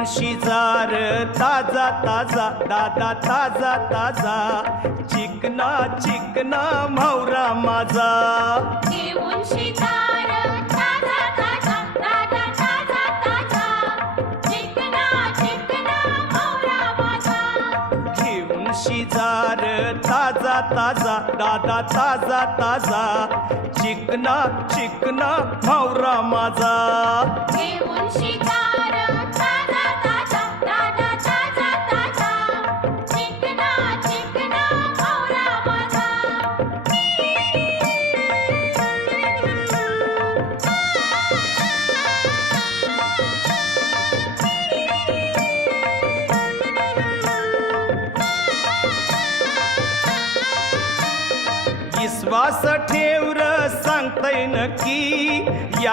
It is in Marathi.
घेऊन शिजार ताजा ताजा दादा ताजा ताजा चिकना चिकना म्हावरा माझा घेऊन शिजार ताजा ताजा दादा ताजा ताजा चिकना चिकना म्हावरा माझा घेऊन शिजार ताजा ताजा दादा ताजा ताजा चिकना चिकना म्हावरा माझा घेऊन शिकार ताजा ताजा दादा ताजा ताजा चिकना चिकना म्हावरा माझा विश्वास ठेव र सांगतय नक्की या